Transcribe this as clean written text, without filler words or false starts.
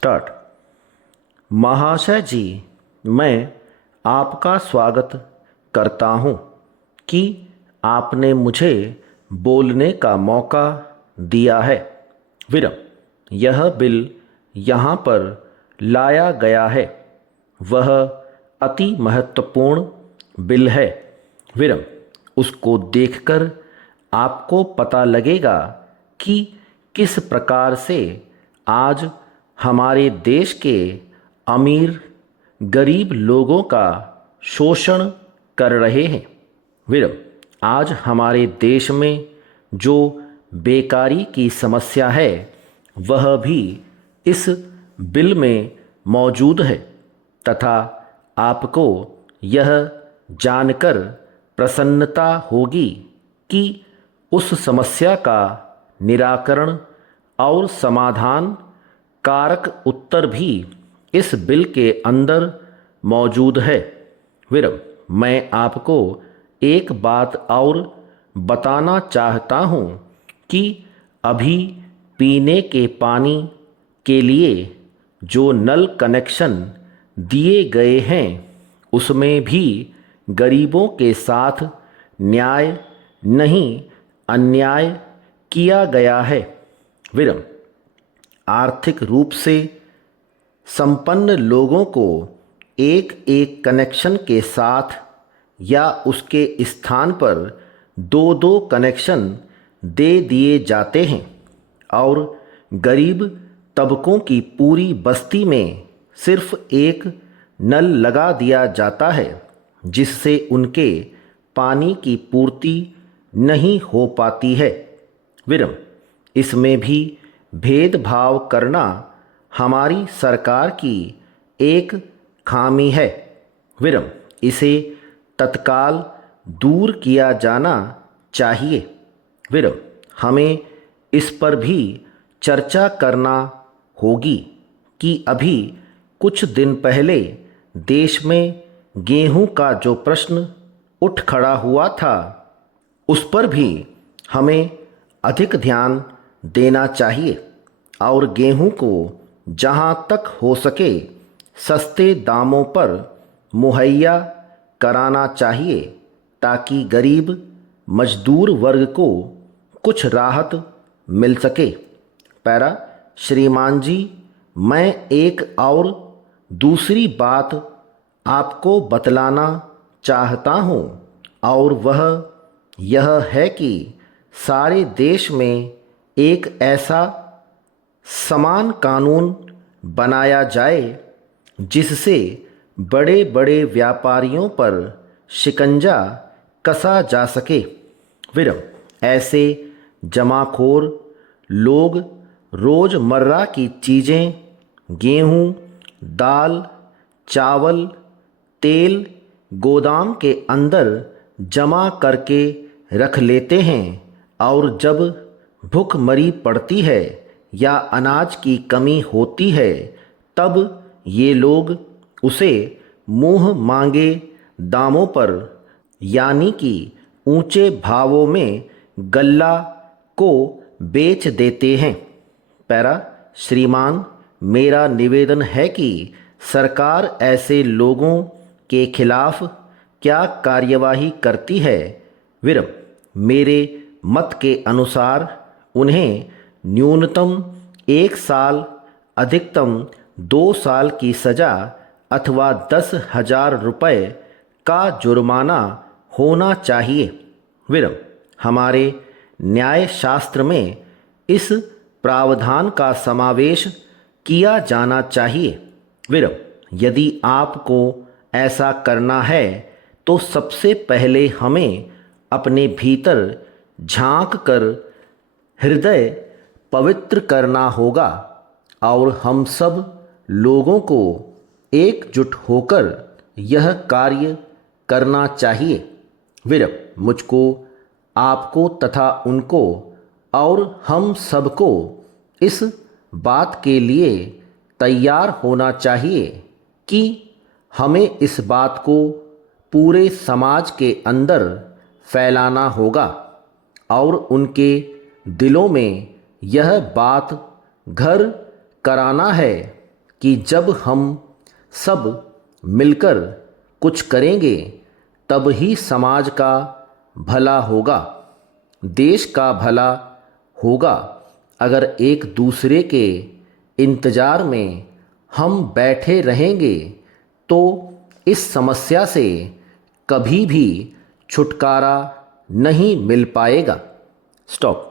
Start. महाशय जी, मैं आपका स्वागत करता हूँ कि आपने मुझे बोलने का मौका दिया है। विरम, यह बिल यहाँ पर लाया गया है वह अति महत्वपूर्ण बिल है। विरम, उसको देखकर आपको पता लगेगा कि किस प्रकार से आज हमारे देश के अमीर गरीब लोगों का शोषण कर रहे हैं। विरम, आज हमारे देश में जो बेकारी की समस्या है वह भी इस बिल में मौजूद है तथा आपको यह जानकर प्रसन्नता होगी कि उस समस्या का निराकरण और समाधान कारक उत्तर भी इस बिल के अंदर मौजूद है। विरम, मैं आपको एक बात और बताना चाहता हूँ कि अभी पीने के पानी के लिए जो नल कनेक्शन दिए गए हैं उसमें भी गरीबों के साथ न्याय नहीं अन्याय किया गया है। विरम, आर्थिक रूप से संपन्न लोगों को एक एक कनेक्शन के साथ या उसके स्थान पर दो दो कनेक्शन दे दिए जाते हैं और गरीब तबकों की पूरी बस्ती में सिर्फ एक नल लगा दिया जाता है जिससे उनके पानी की पूर्ति नहीं हो पाती है। विरम, इसमें भी भेदभाव करना हमारी सरकार की एक खामी है। विरम, इसे तत्काल दूर किया जाना चाहिए। विरम, हमें इस पर भी चर्चा करना होगी कि अभी कुछ दिन पहले देश में गेहूं का जो प्रश्न उठ खड़ा हुआ था उस पर भी हमें अधिक ध्यान देना चाहिए और गेहूं को जहां तक हो सके सस्ते दामों पर मुहैया कराना चाहिए ताकि गरीब मजदूर वर्ग को कुछ राहत मिल सके। पैरा, श्रीमान जी, मैं एक और दूसरी बात आपको बतलाना चाहता हूँ और वह यह है कि सारे देश में एक ऐसा समान कानून बनाया जाए जिससे बड़े बड़े व्यापारियों पर शिकंजा कसा जा सके। विरम, ऐसे जमाखोर लोग रोज़मर्रा की चीज़ें गेहूं, दाल, चावल, तेल गोदाम के अंदर जमा करके रख लेते हैं और जब भूखमरी पड़ती है या अनाज की कमी होती है तब ये लोग उसे मुँह मांगे दामों पर यानी कि ऊंचे भावों में गल्ला को बेच देते हैं। पैरा, श्रीमान, मेरा निवेदन है कि सरकार ऐसे लोगों के खिलाफ क्या कार्यवाही करती है। विरम, मेरे मत के अनुसार उन्हें न्यूनतम 1 साल अधिकतम 2 साल की सज़ा अथवा 10,000 रुपये का जुर्माना होना चाहिए। विरम, हमारे न्याय शास्त्र में इस प्रावधान का समावेश किया जाना चाहिए। विरम, यदि आपको ऐसा करना है तो सबसे पहले हमें अपने भीतर झांक कर हृदय पवित्र करना होगा और हम सब लोगों को एकजुट होकर यह कार्य करना चाहिए। विरम, मुझको, आपको तथा उनको और हम सबको इस बात के लिए तैयार होना चाहिए कि हमें इस बात को पूरे समाज के अंदर फैलाना होगा और उनके दिलों में यह बात घर कराना है कि जब हम सब मिलकर कुछ करेंगे तब ही समाज का भला होगा, देश का भला होगा। अगर एक दूसरे के इंतज़ार में हम बैठे रहेंगे तो इस समस्या से कभी भी छुटकारा नहीं मिल पाएगा। स्टॉप।